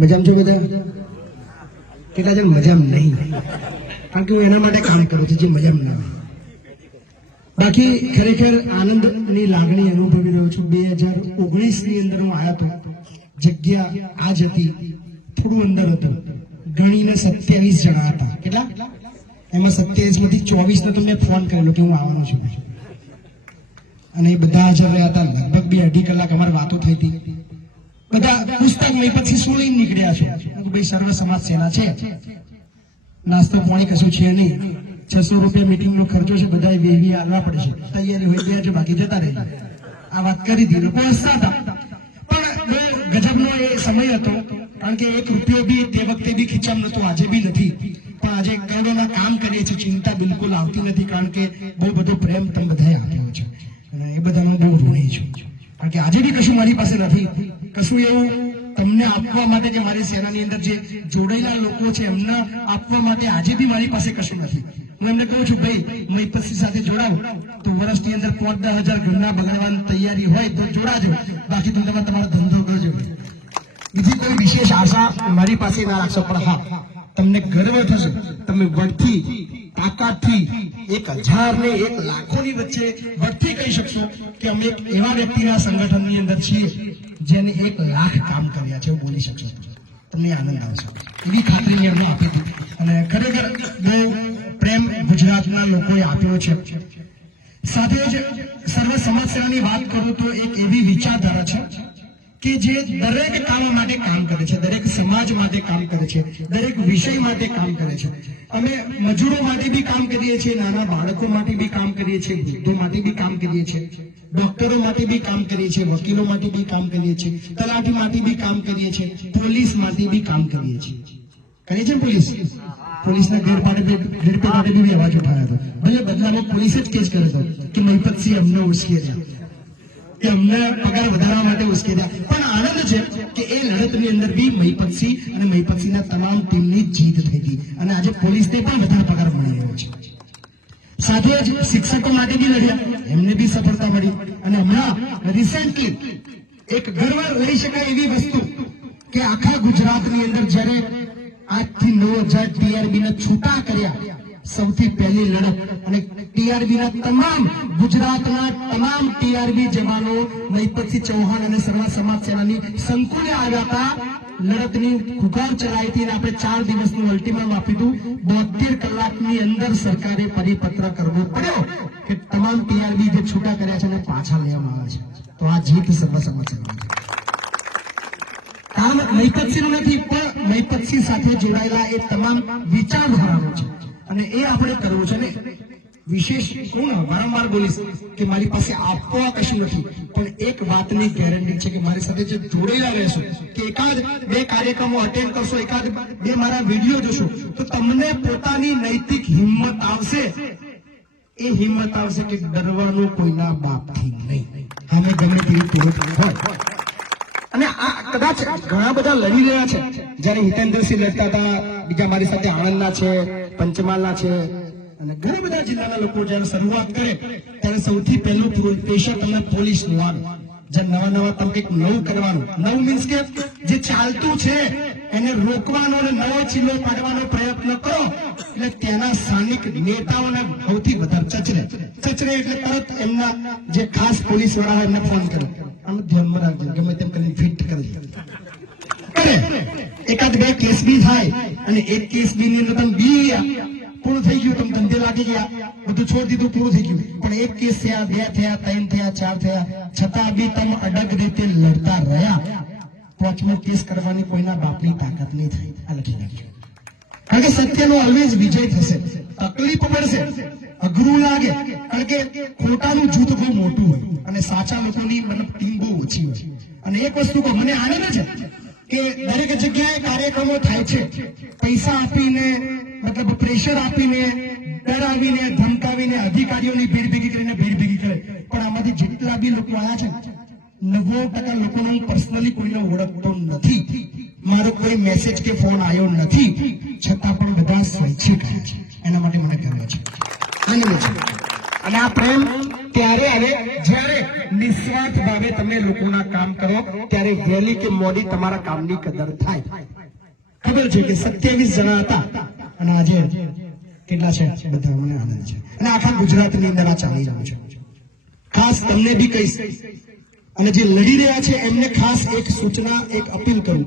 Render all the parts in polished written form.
મજામાં છો બધા? કેટલા જણ મજામાં નહીં? કારણ કે હું એના માટે કામ કરું છું જે મજામાં ના હોય. બાકી ખરેખર આનંદની લાગણી અનુભવી રહ્યો છું. 2019ની અંદર હું આવ્યો હતો, જગ્યા આ જ હતી, થોડું અંદર હતું, ગણીને 27 જણા હતા. કેટલા? એમાં 27 માંથી 24 તો મેં ફોન કરેલો કે હું આવવાનો છું, અને એ બધા હાજર રહ્યા હતા. લગભગ 2-2.5 કલાક અમારી વાતો થઈ હતી. બધા પુસ્તક લઈ પછી શું લઈને નીકળ્યા છે? ભાઈ સર્વ સમાજ સેના છે, નાસ્તો પાણી કશું છે નહીં, 600 રૂપિયા મીટિંગનો ખર્ચો છે, બધા વેવી આવવા પડે છે, તૈયારી હોય ગયા છે, બાકી જતા રહે. આ વાત કરી હતી, લોકો હસતા હતા. પણ ગજબનો એ સમય હતો, કારણ કે 1 રૂપિયો બી તે વખતે બી ખીચામ નતો, આજે બી નથી. પણ આજે કરોડોના કામ કરીએ છીએ, ચિંતા બિલકુલ આવતી નથી, કારણ કે બહુ બધો પ્રેમ તમે બધાએ આપ્યો છે, અને એ બધામાં બહુ ઋણી છું. કારણ કે આજે બી કશું મારી પાસે નથી, કશું એવું તમને આપવા માટે કે મારી સેનાની અંદર જે જોડાયેલા લોકો છે એમના આપવા માટે આજે બી મારી પાસે કશું નથી. હું એમને કહું છું, ભાઈ મહીપતસિંહ સાથે જોડાવો તો વર્ષની અંદર 5-10 હજાર ઘરના બગાડવાની તૈયારી હોય તો જોડાજો, બાકી તો તમે તમારો ધંધો કરજો. બીજી કોઈ વિશેષ આશા મારી પાસે ના રાખશો, પણ હા, તમને ગર્વ થશે, તમે વડથી તાકાતથી 1000 ને 1 લાખોની વચ્ચે વડથી કહી શકશો કે અમે એક એવા વ્યક્તિના સંગઠનની અંદર છીએ જેને 1 લાખ કામ કર્યા છે, એવું બોલી શકશો. તમને આનંદ આવશે, એવી ખાતરી મેં આપી હતી. અને ખરેખર બહુ પ્રેમ ગુજરાતના લોકોએ આપ્યો છે. સાથે જ સર્વ સમાજ સેનાની વાત કરું તો એક એવી વિચારધારા છે કે જે દરેક કામ માટે કામ કરે છે, દરેક સમાજ માટે કામ કરે છે, દરેક વિષય માટે કામ કરે છે. અમે મજૂરો માટે બી કામ કરીએ છીએ, નાના બાળકો માટે બી કામ કરીએ છીએ, વૃદ્ધો માટે બી કામ કરીએ છીએ, ડોક્ટરો માટે બી કામ કરીએ છીએ, વકીલો માટે બી કામ કરીએ છીએ, તલાટી માટે બી કામ કરીએ છીએ, પોલીસ માટે બી કામ કરીએ છીએ. કરીએ છીએ પોલીસના ગેરપાડે બી અવાજ ઉઠાવ્યો હતો. ભલે બદલામાં પોલીસે જ કેસ કર્યો હતો કે મહીપતસિંહ અમને ઉશ્કેર્યા રહ્યા, કે અમને પગાર વધારવા માટે ઉશ્કેર્યા. પણ આનંદ છે કે એ લડતની અંદર બી મહીપતસિંહ અને મહીપતસિંહના તમામ ટીમની જીત થઈ હતી, અને આજે પોલીસને પણ વધારે પગાર મળી રહ્યો છે. સાથે જ શિક્ષકો માટે બી લડ્યા, એમને બી સફળતા મળી. અને હમણાં રિસેન્ટલી એક ગર્વ લઈ શકાય એવી વસ્તુ કે આખા ગુજરાતની અંદર જ્યારે આજથી 9000 ટીઆરબી ને છૂટા કર્યા, સૌથી પહેલી લડત, અને ટીઆરબી ના તમામ ગુજરાતના તમામ ટીઆરબી જવાનો મહીપતસિંહ ચૌહાણ અને સર્વ સમાજ સેનાની સંકુલે આવ્યા હતા. લડતની કુકાર ચલાવી હતી, અને આપણે 4 દિવસનું અલ્ટિમેટમ આપ્યું હતું. 72 કલાકની અંદર સરકારે પરિપત્ર કરવો પડ્યો કે તમામ ટીઆરબી જે છૂટા કર્યા છે એને પાછા લેવામાં આવે છે. તો આ જીત સર્વ સમાજ સેનાની કામ મહીપતસિંહનું નથી, પણ મહીપતસિંહ સાથે જોડાયેલા એ તમામ વિચારધારાનો છે, અને એ આપણે કરવું છે. ને વિશેષ હું વારંવાર બોલીશ કે મારી પાસે આપવા કશું નથી, પણ એક વાતની ગેરંટી છે કે મારી સાથે જે જોડેલા રહેશો, કે 1-2 કાર્યક્રમો અટેન્ડ કરશો, 1-2 મારા વિડીયો જોશો, તો તમને પોતાની નૈતિક હિંમત આવશે. એ હિંમત આવશે કે ડરવાનું કોઈના બાપથી નહીં, અમે ગમે તેવી પૂરું હોય. અને આ કદાચ ઘણા બધા લડી રહ્યા છે. જયારે હિતેન્દ્રસિંહ લડતા હતા, બીજા મારી સાથે આણંદના છે, પંચમહાલના છે, અને ઘણા બધા જિલ્લાના લોકો જયારે શરૂઆત કરે ત્યારે સૌથી પહેલું પ્રેશર તમને પોલીસ લેવાનું, જે નવા તમે કંઈક નવું કરવાનું. નવું મીન્સ કે જે ચાલતું છે એને રોકવાનો અને નવો ચીલો પાડવાનો પ્રયત્ન કરો, એટલે ત્યાંના સ્થાનિક નેતાઓને સૌથી વધારે ચચરે એટલે તરત એમના જે ખાસ પોલીસ વાળા હોય એમને ફોન કરે, આમ ધ્યાનમાં રાખજો, ગમે તેમ કરીને ફિટ કરી 1-2 કેસ બી થાય, અને એક કેસ બી ની અંદર તમે બી પૂરું થઈ ગયું, તમે ધંધે લાગી ગયા, બધું છોડી દીધું, પૂરું થઈ ગયું. પણ એક કેસ થયા, 2 થયા, 3 થયા, 4 થયા, છતાં બી તમે અડગ રીતે લડતા રહ્યા. 5મો કેસ કરવાની કોઈના બાપની તાકાત નહીં થાય. આ લખી નાખજો, કારણ કે સત્યનો ઓલવેઝ વિજય થશે. તકલીફ પડશે, અઘરું લાગે, કારણ કે ખોટાનું જૂથ બહુ મોટું હોય અને સાચા લોકોની મતલબ ટીમ બહુ ઓછી હોય. અને એક વસ્તુ કહું, મને આનંદ છે કે દરેક જગ્યાએ કાર્યક્રમો થાય છે, પૈસા આપીને, મતલબ પ્રેશર આપીને, ડરાવીને, ધમકાવીને, અધિકારીઓની ભીડ ભેગી કરીને ભીડ ભેગી કરે. પણ આમાંથી જેટલા બી લોકો આવ્યા છે, 90% લોકોને હું પર્સનલી કોઈને ઓળખતો નથી, મારો કોઈ મેસેજ કે ફોન આવ્યો નથી, છતાં પણ બધા સ્વૈચ્છિક આવ્યા છે. એના માટે મને ગર્વ છે, આનંદ છે. અને આ પ્રેમ ત્યારે આવે જ્યારે નિસ્વાર્થ ભાવે તમે લોકોના કામ કરો, ત્યારે વહેલી કે મોડી તમારા કામની કદર થાય. ખબર છે કે 27 જણા હતા અને આજે કેટલા છે? બધા મને આનંદ છે. અને આખા ગુજરાતની અંદર આ ચાલી રહ્યું છે. ખાસ તમને બી કહીશ અને જે લડી રહ્યા છે એમને ખાસ એક સૂચના, એક અપીલ કરું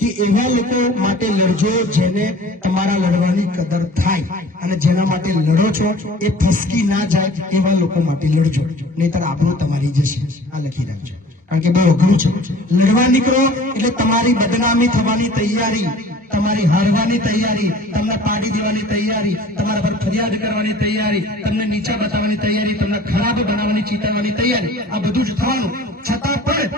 કે એવા લોકો માટે લડજો જેને તમારા લડવાની કદર થાય અને જેના માટે લડો છો એ ફસકી ના જાય, એવા લોકો માટે લડજો, નહીતર આબરૂ તમારી જશે. આ લખી રહ્યું છે, કારણ કે બહુ અઘરું છે. લડવા નીકળો એટલે તમારી બદનામી થવાની તૈયારી, તમારી હારવાની તૈયારી, તમને પાડી દેવાની તૈયારી, તમારા પર ફરિયાદ કરવાની તૈયારી, તમને નીચા બતાવવાની તૈયારી, તમને ખરાબ બનાવવાની, ચીતરવાની તૈયારી, આ બધું જ થવાનું. છતાં પણ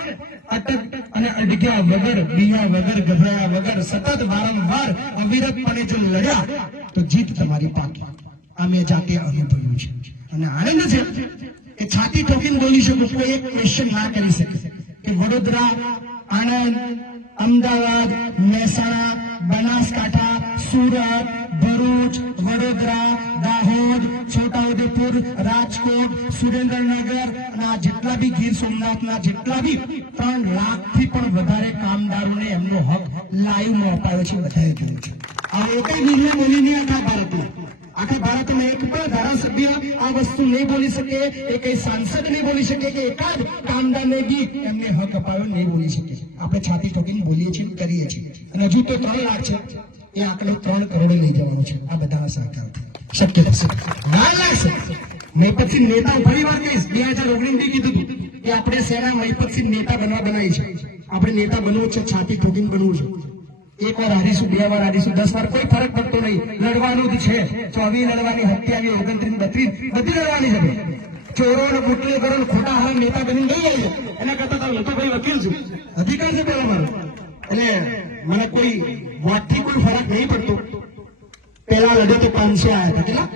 અટક અને અડગ્યા વગર, બીયા વગર, ગભરાયા વગર સતત વારંવાર અવિરતપણે જો લડ્યા તો જીત તમારી પાકી. આ મેં જાતે અનુભવ્યું છે અને આનંદ છે કે છાતી ઠોકીને બોલી શકું, કોઈ એક ક્વેશ્ચન ના કરી શકે કે વડોદરા, આણંદ, અમદાવાદ, મહેસાણા, બનાસકાંઠા, સુરત, ભરૂચ, વડોદરા, દાહોદ, છોટાઉદેપુર, રાજકોટ, સુરેન્દ્રનગર અને આ જેટલા બી ગીર સોમનાથના જેટલા બી 3 લાખથી પણ વધારે કામદારોને એમનો હક લાઈવમાં અપાયો છે, બધાએ જોયું છે. આ એક વિડીયો બોલીને આખા ભારતમાં એક પણ ધારાસભ્ય આ વસ્તુ નહીં બોલી શકે, એક સાંસદ નહીં બોલી શકે કે એકાદ કામદારને બી એમને હક અપાયો નહીં બોલી શકે. આપણે છાતી ઠોકીને બોલીએ છીએ, કરીએ છીએ. અને હજુ તો 3 લાખ છે, એ આંકડો 3 કરોડે લઈ જવાનો છે. આ બધાના સહકારથી શક્ય થશે. વાર લાગશે. મહિપતસિંહ નેતા, ફરી વાર કહીશ, 2019 કીધું હતું કે આપણે સેના મહિપતસિંહ નેતા બનાવી છે. આપણે નેતા બનવું છે, છાતી ઠોકીને બનવું છે. એક વાર હારીશું, 2 વાર હારીશું, 10 વાર, કોઈ ફરક પડતો નહીં. લડવાનું જ છે. 24 લડવાની, 27, 29, 32 બધી લડવાની છે. ચોરો ને બુટલો કરો ને ખોટા હાલ નેતા બનીને નહીં આવ્યો, એના કરતા હું તો ભાઈ વકીલ છું, અધિકાર છે પેલા મારો. એટલે મને કોઈ વાતથી કોઈ ફરક નહીં પડતો. પેલા લડે તો 500 આવ્યા હતા, કેટલા?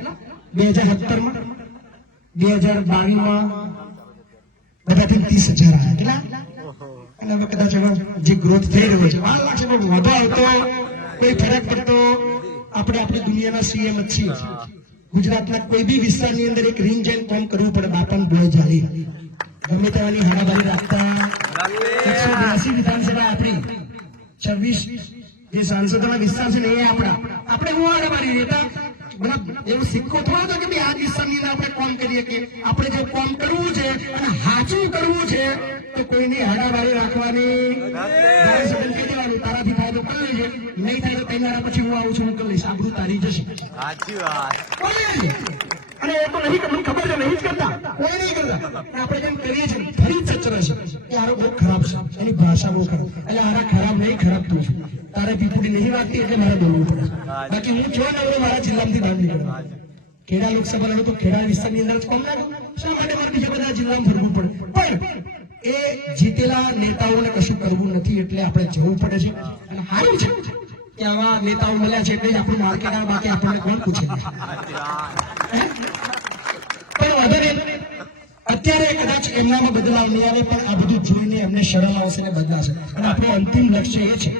2017માં, 2022માં બધાથી 30,000 આવ્યા, કેટલા? અને હવે કદાચ જે ગ્રોથ થઈ રહ્યો છે, વાર લાગશે પણ વધુ આવતો, કોઈ ફરક પડતો. આપણે આપણી દુનિયાના સીએમ જ છીએ. ગુજરાતના કોઈ બી વિસ્તારની અંદર એક રીંગ જઈને કામ કરવું પડે. બાપાને બોય જાળી ગમે તેવાની હારાબારી રાખતા 182 વિધાનસભા આપણી, 26 જે સાંસદોના વિસ્તાર છે ને એ આપણા. આપણે હું હારાબારી રહેતા એવો સિક્કો થોડો હતો કે આ વિસ્તારની અંદર આપણે કામ કરીએ. કે આપણે જો કામ કરવું છે અને સાચું કરવું છે તો કોઈની હાડાબારી રાખવાની, તારાથી થાય તો કરી લેજે, નહીં થાય તો કઈ પછી હું આવું છું, હું કરી લઈશ, આબરૂ તારી જશે. અને એ તો નહીં, મને ખબર છે નહીં જ કરતા, કોઈ નહીં કરતા. આપણે જેમ કરીએ છીએ ફરી ચચરે છે કે આરો બહુ ખરાબ છે, એની ભાષા બહુ ખરાબ, એટલે આરા ખરાબ નહીં, ખરાબ તું છું, તારે પીપુડી નહીં વાગતી એટલે મારે બોલવું પડે. બાકી હું જો નવરો મારા જિલ્લામાંથી બહાર નીકળવા, ખેડા લોકસભા લડું તો ખેડા વિસ્તારની અંદર જ કોમ લાગુ, શા માટે મારે બીજા બધા જિલ્લામાં ફરવું પડે? પણ એ જીતેલા નેતાઓને કશું કરવું નથી, એટલે આપણે જવું પડે છે. અને સારું છે કે આવા નેતાઓ મળ્યા છે, એટલે જ આપણું માર્કેટ આવે, બાકી આપણને કોણ પૂછે? પણ વધારે અત્યારે કદાચ એમનામાં બદલાવ નહીં આવે, પણ આ બધું જોઈને એમને શરમ આવશે ને બદલાશે. અને આપણું અંતિમ લક્ષ્ય એ છે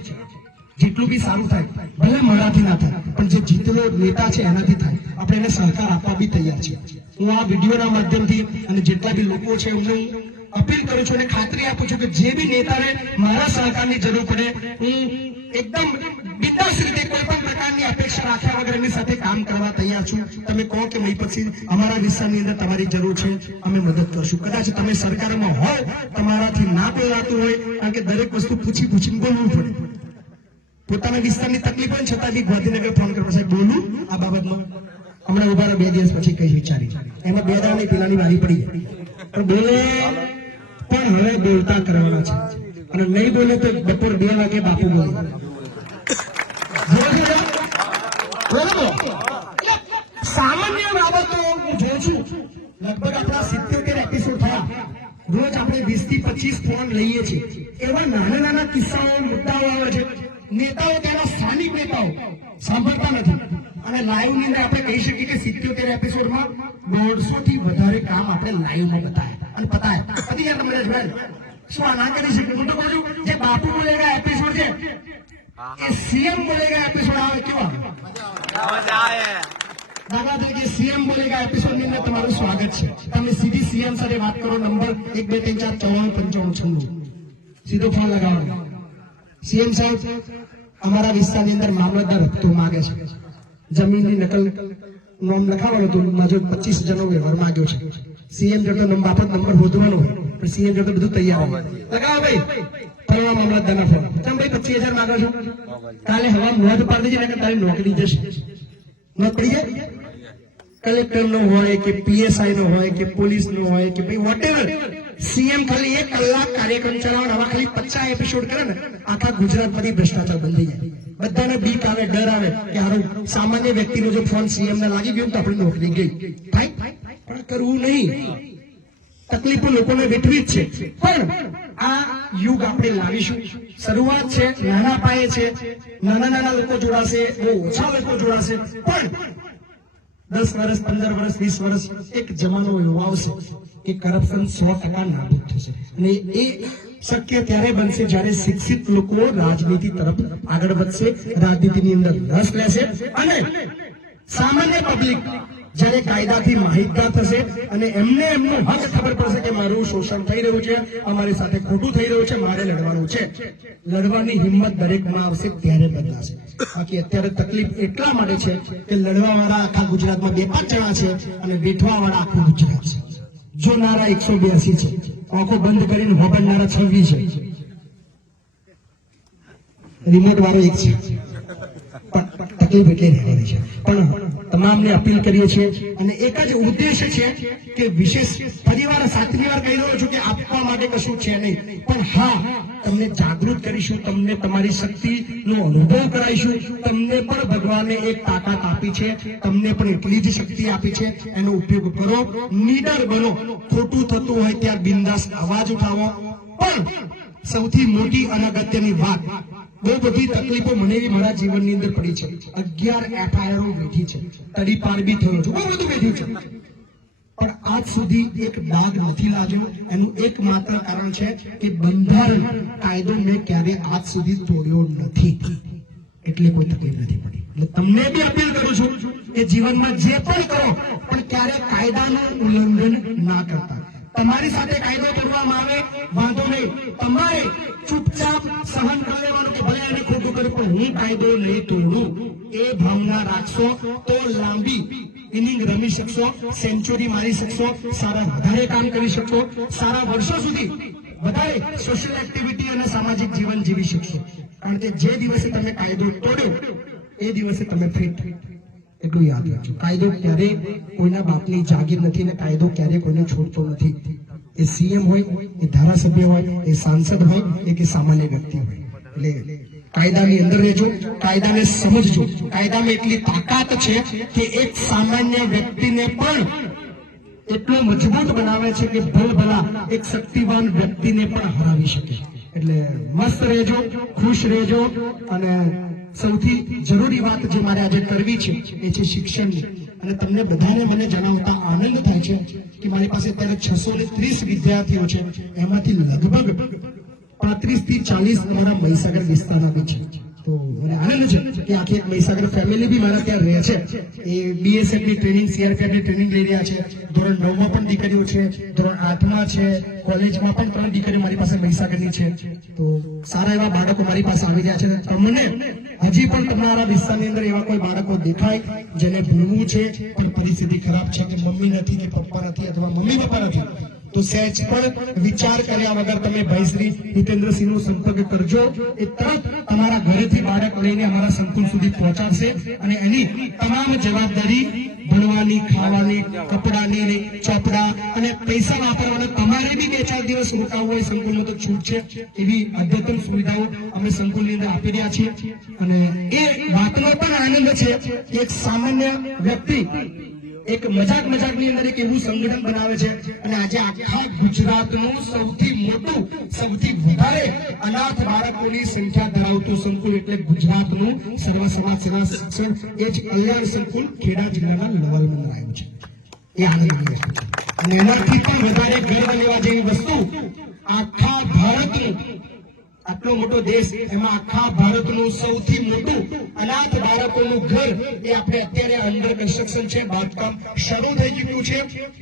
જેટલું બી સારું થાય, ભલે મારાથી ના થાય, પણ જે જીતેલો નેતા છે એનાથી થાય. આપણે એને સહકાર આપવા બી તૈયાર છે. હું આ વિડીયોના માધ્યમથી અને જેટલા બી લોકો છે એમને અપીલ કરું છું અને ખાતરી આપું છું કે જે બી નેતાને મારા સહકારની જરૂર પડે, હું એકદમ બિંદાસ રીતે કોઈ પણ પ્રકારની અપેક્ષા રાખ્યા વગર એમની સાથે કામ કરવા તૈયાર છું. તમે કહો કે મહિપતસિંહ અમારા વિસ્તારની અંદર તમારી જરૂર છે, અમે મદદ કરશું. કદાચ તમે સરકારમાં હોય, તમારાથી ના બોલાતું હોય, કારણ કે દરેક વસ્તુ પૂછીને બોલવું પડે. પોતાના વિસ્તારની તકલીફ હોય છતાં બી ગાંધીનગર ફોન કરવા, સાહેબ બોલું આ બાબતમાં, હમણાં ઉભારા 2 દિવસ પછી કઈ વિચારી, એમાં 2 દાડા પેલાની વારી પડી પણ બોલે, પણ હવે બોલતા કરવાના છે. અને નહીં બોલે તો બપોર 2 વાગે બાપુ બોલે. સામાન્ય બાબતો હું જોઉં છું, લગભગ આપણા 77 એપિસોડ થયા, રોજ આપણે 20 થી 25 ફોન લઈએ છીએ. એવા નાના કિસ્સાઓ, મુદ્દાઓ આવે છે. નેતાઓ, તેના સ્થાનિક નેતાઓ સાંભળતા નથી. અને લાઈવ ની અંદર આપણે કહી શકીએ કે 77 એપિસોડમાં 150 થી વધારે કામ આપણે લાઈવમાં બતાવ્યા અને પતાયા. પતી ગયા તમને જોડે શું આ ના કરી શકીએ? હું તો કહું છું, જે બાપુ બોલેગા એપિસોડ છે એ સીએમ બોલેગા એપિસોડ આવે, કેવા દાખલા તરીકે સીએમ બોલેગા એપિસોડની અંદર તમારું સ્વાગત છે. તમે સીધી સીએમ સાથે વાત કરો. નંબર 1 2 3 4 54 55 96 સીધો ફોન લગાવવાનો. સીએમ સાહેબ, અમારા વિસ્તારની અંદર મામલતદાર હપ્તો માંગે છે. જમીનની નકલ નામ લખાવવાનું હતું. માજો 25,000નો વ્યવહાર માંગ્યો છે. સીએમ જોડે નંબર શોધવાનો હોય, પણ સીએમ જોડે બધું તૈયાર હોય. લગાવો ભાઈ પરવા મામલતદારના ફોન. તમે ભાઈ 25,000 માંગો છો, કાલે હવા મોઢ પાડી દેજે, તારી નોકરી જશે. નોકરી જાય કલેક્ટર નો હોય કે પીએસઆઈ નો હોય કે પોલીસ નો હોય કે ભાઈ વોટેવર, સીએમ ખાલી 1 કલાક કાર્યક્રમ ચલાવવાનો. હવે ખાલી 50 એપિસોડ કરે ને, આખા ગુજરાતમાંથી ભ્રષ્ટાચાર બંધ થઈ જાય. બધાને બીક આવે, ડર આવે કે હારું સામાન્ય વ્યક્તિનો જો ફોન સીએમ ને લાગી ગયો તો આપણી નોકરી ગઈ. ભાઈ પણ કરવું નહીં. તકલીફો લોકોને વેઠવી જ છે, પણ આ યુગ આપણે લાવીશું. શરૂઆત છે, નાના પાયે છે, નાના લોકો જોડાશે, બહુ ઓછા લોકો જોડાશે, પણ 10 વર્ષ 15 વર્ષ 20 વર્ષ એક જમાનો એવો આવશે કે કરપ્શન 100% નાબૂદ થશે. અને એ શક્ય ત્યારે બનશે જ્યારે શિક્ષિત લોકો રાજનીતિ તરફ આગળ વધશે, રાજનીતિની અંદર રસ લેશે, અને સામાન્ય પબ્લિક જ્યારે કાયદાથી માહિતગાર થશે અને એમને એમનું હક ખબર પડશે કે મારું શોષણ થઈ રહ્યું છે, અમારી સાથે ખોટું થઈ રહ્યું છે, મારે લડવાનું છે. લડવાની હિંમત દરેકમાં આવશે ત્યારે બદલાશે. બાકી અત્યારે તકલીફ એટલા માટે છે કે લડવા વાળા આખા ગુજરાતમાં 2-5 જણા છે અને વેઠવા વાળા આખું ગુજરાત છે. જોનારા 182 છે, આંખો બંધ કરીને હોબળનારા 26 છે, રિમોટ વાળો 1 છે. પણ તકલીફ એટલે રહેવાની છે. પણ તમામને અપીલ કરીએ છીએ અને એક જ ઉદ્દેશ છે કે વિશેષ ફરીવાર 7મી વાર કહી રહ્યો છું કે આપવા માટે કશું છે નહીં, પણ હા તમને જાગૃત કરીશું, તમને તમારી શક્તિનો અનુભવ કરાવીશું. તમને પણ ભગવાને એક તાકાત આપી છે, તમને પણ એટલી જ શક્તિ આપી છે, એનો ઉપયોગ કરો, નીડર બનો. ખોટું થતું હોય ત્યારે બિંદાસ અવાજ ઉઠાવો. પણ સૌથી મોટી અને અગત્યની વાત, બહુ બધી તકલીફો મને મારા જીવનની અંદર પડી છે. 11 FIR બેઠી છે, તડીપાર બી થયો છું, બહુ બધું બેઠી છે, પણ આજ સુધી એક દાગ નથી લાગ્યો. એનું એકમાત્ર કારણ છે કે બંધારણ કાયદો મેં ક્યારે આજ સુધી તોડ્યો નથી, એટલે કોઈ તકલીફ નથી પડી. એટલે તમને બી અપીલ કરું છું કે જીવનમાં જે પણ કરો પણ ક્યારે કાયદાનું ઉલ્લંઘન ના કરતા. તમારી સાથે કાયદો તોડવામાં આવે વાંધો નહીં, તમારે ચૂપચાપ સહન કરી લેવાનું કે ભલે એને ખોટું કર્યું પણ હું કાયદો નહીં તોડું. એ ભાવના રાખશો તો લાંબી ઇનિંગ રમી શકશો, સેન્ચુરી મારી શકશો, સારા વધારે કામ કરી શકશો, સારા વર્ષો સુધી વધારે સોશિયલ એક્ટિવિટી અને સામાજિક જીવન જીવી શકશો. કારણ કે જે દિવસે તમે કાયદો તોડ્યો એ દિવસે તમે ફિટ. એટલું યાદ રાખજો, કાયદો ક્યારે કોઈના બાપની જાગીર નથી ને કાયદો ક્યારે કોઈને છોડતો નથી. એ સીએમ હોય, એ ધારાસભ્ય હોય, એ સાંસદ હોય, એ કે સામાન્ય વ્યક્તિ હોય. એટલે કાયદાની અંદર રહેજો, કાયદાને સમજજો. કાયદામાં એટલી તાકાત છે કે એક સામાન્ય વ્યક્તિને પણ એટલો મજબૂત બનાવે છે કે ભલભલા એક શક્તિવાન વ્યક્તિને પણ હરાવી શકે. એટલે મસ્ત રહેજો, ખુશ રહેજો. અને સૌથી જરૂરી વાત જે મારે આજે કરવી છે એ છે શિક્ષણની. અને તમને બધાને મને જણાવતા આનંદ થાય છે કે મારી પાસે અત્યારે 630 વિદ્યાર્થીઓ છે, એમાંથી લગભગ 35 થી 40 અમારા મહીસાગર વિસ્તારના બી છે. તો મને આનંદ છે કે આખી એક મહીસાગર ફેમિલી બી મારા ત્યાં રહે છે. એ BSF ની ટ્રેનિંગ, CRPF ની ટ્રેનિંગ લઈ રહ્યા છે. ધોરણ 9 માં પણ દીકરીઓ છે, ધોરણ 8 માં છે, કોલેજમાં પણ 3 દીકરીઓ મારી પાસે મહીસાગરની છે. તો સારા એવા બાળકો મારી પાસે આવી રહ્યા છે. તમને હજી પણ તમારા વિસ્તારની અંદર એવા કોઈ બાળકો દેખાય જેને ભણવું છે પણ પરિસ્થિતિ ખરાબ છે કે મમ્મી નથી કે પપ્પા નથી અથવા મમ્મી પપ્પા નથી, તો સહેજ પણ વિચાર કર્યા વગર તમે ભાઈ શ્રી હિતેન્દ્રસિંહનો સંપર્ક કરજો. એ તરત તમારા ઘરેથી બાળક લઈને અમારા સંકુલ સુધી પહોંચાડશે અને એની તમામ જવાબદારી ભણવાની, ખાવાની, કપડાની, ચોપડા અને પૈસા વાપરવાના તમારે બી 2-4 દિવસ રોકાવું હોય સંકુલમાં તો છૂટ છે. એવી અદ્યતન સુવિધાઓ અમે સંકુલની અંદર આપી રહ્યા છીએ. અને એ વાતનો પણ આનંદ છે કે એક સામાન્ય વ્યક્તિ એક મજાકની અંદર એક એવું સંગઠન બનાવે છે અને આજે આખા ગુજરાતનું સૌથી મોટું, સૌથી વધારે અનાથ બાળકોની સંખ્યા ધરાવતું સંકુલ એટલે ગુજરાતનું સર્વ સમાજ સેવા શિક્ષણ એ જ કલ્યાણ સંકુલ ખેડા જિલ્લાના લવાલમાં આવ્યું છે. એ આનંદની વસ્તુ છે અને એનાથી પણ વધારે ગર્વ લેવા જેવી વસ્તુ આખા ભારતનું આટલો મોટો દેશ, એમાં આખા ભારતનું સૌથી મોટું અનાથ બાળકોનું ઘર એ આપણે અત્યારે અંડર કન્સ્ટ્રક્શન છે, બાંધકામ શરૂ થઈ ચૂક્યું છે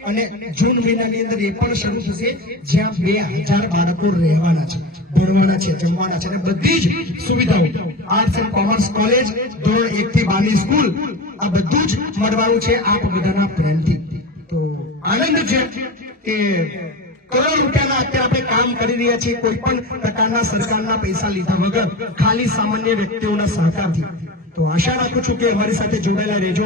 અને જૂન મહિનાની અંદર એ પણ શરૂ થશે, જ્યાં 2000 બાળકો રહેવાના છે, ભણવાના છે, જમવાના છે અને બધી જ સુવિધાઓ, આર્ટ્સ એન્ડ કોમર્સ કોલેજ, ધોરણ 1 થી 12 ની સ્કૂલ, આ બધું જ મળવાનું છે આપ બધાના પ્રેમથી. તો આનંદ છે કે કરોડો રૂપિયાના અત્યારે આપણે કામ કરી રહ્યા છીએ, કોઈ પણ પ્રકારના સરકારના પૈસા લીધા વગર, ખાલી સામાન્ય વ્યક્તિઓના સહકારથી. તો આશા રાખું છું કે અમારી સાથે જોડાયેલા રહેજો.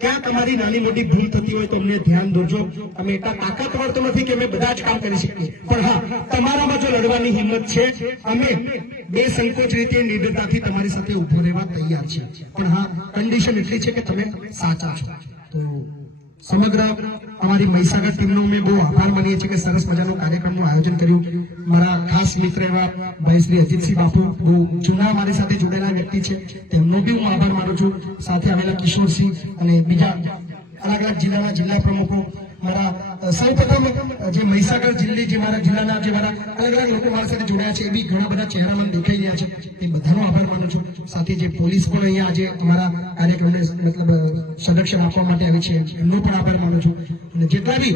ક્યાં તમારી નાની મોટી ભૂલ થતી હોય તો અમને ધ્યાન દોરજો. અમે એટલા તાકાતવર તો નથી કે અમે બધા જ કામ કરી શકીએ, પણ હા, તમારામાં જો લડવાની હિંમત છે, અમે બેસંકોચ રીતે નિડરતાથી તમારી સાથે ઉભો રહેવા તૈયાર છીએ. પણ હા, કન્ડિશન એટલી છે કે તમે સાચા છો. તો સમગ્ર અમારી મહીસાગર ટીમનો અમે બહુ આભાર માનીએ છીએ કે સરસ મજાનો કાર્યક્રમનું આયોજન કર્યું. મારા ખાસ મિત્ર એવા ભાઈ શ્રી અજીતસિંહ બાપુ, બહુ જૂના મારી સાથે જોડાયેલા વ્યક્તિ છે, તેમનો બી હું આભાર માનું છું. સાથે આવેલા કિશોરસિંહ અને બીજા અલગ અલગ જિલ્લાના જિલ્લા પ્રમુખો, મારા સૌપ્રથમ જે મહીસાગર જે મારા જિલ્લાના જે મારા અલગ અલગ લોકો મારી સાથે જોડાયા છે, એ બી ઘણા બધા ચહેરા મને દેખાઈ રહ્યા છે, એ બધાનો આભાર માનું છું. સાથે જે પોલીસ પણ અહીંયા આજે અમારા કાર્યક્રમને મતલબ સંરક્ષણ આપવા માટે આવી છે, એમનો પણ આભાર માનું છું. અને જેટલા બી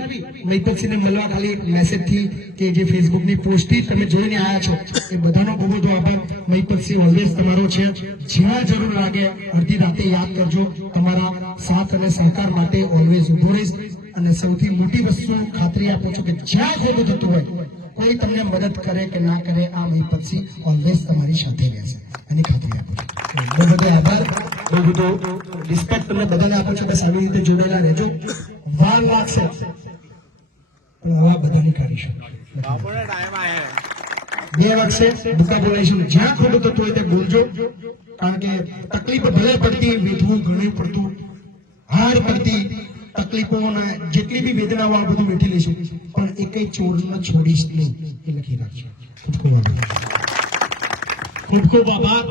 મહિપતસિંહને મળવા ખાલી મેસેજથી કે જે ફેસબુકની પોસ્ટથી તમે જોઈને આવ્યા છો, એ બધાનો બહુ બધો આભાર. મહિપતસિંહ ઓલવેઝ તમારો છે, જ્યાં જરૂર લાગે અડધી રાતે યાદ કરજો. તમારા સાથ અને સહકાર માટે ઓલવેઝ ઉભો રહીશ. અને સૌથી મોટી વસ્તુ ખાતરી આપું છું કે જ્યાં ખોટું થતું હોય, કોઈ તમને મદદ કરે કે ના કરે, આ મહિપતસિંહ ઓલવેઝ તમારી સાથે રહેશે, એની ખાતરી આપું છું. બહુ બધો આભાર, બહુ બધો રિસ્પેક્ટ તમને બધાને આપું છું. બસ આવી રીતે જોડાયેલા રહેજો. વાર લાગશે પણ હવા બધાની કરીશું. 2 વાગશે ભૂકા બોલાઈશું. જ્યાં ખોટું થતું હોય તે બોલજો, કારણ કે તકલીફ ભલે પડતી, વેઠવું ઘણું પડતું, હાર પડતી, તકલીફોના જેટલી બી વેદનાઓ આ બધું વેઠી લઈશું, પણ એકેય ચોરને છોડીશ નહીં, એ લખી રાખજો. ખૂબ ખૂબ આભાર.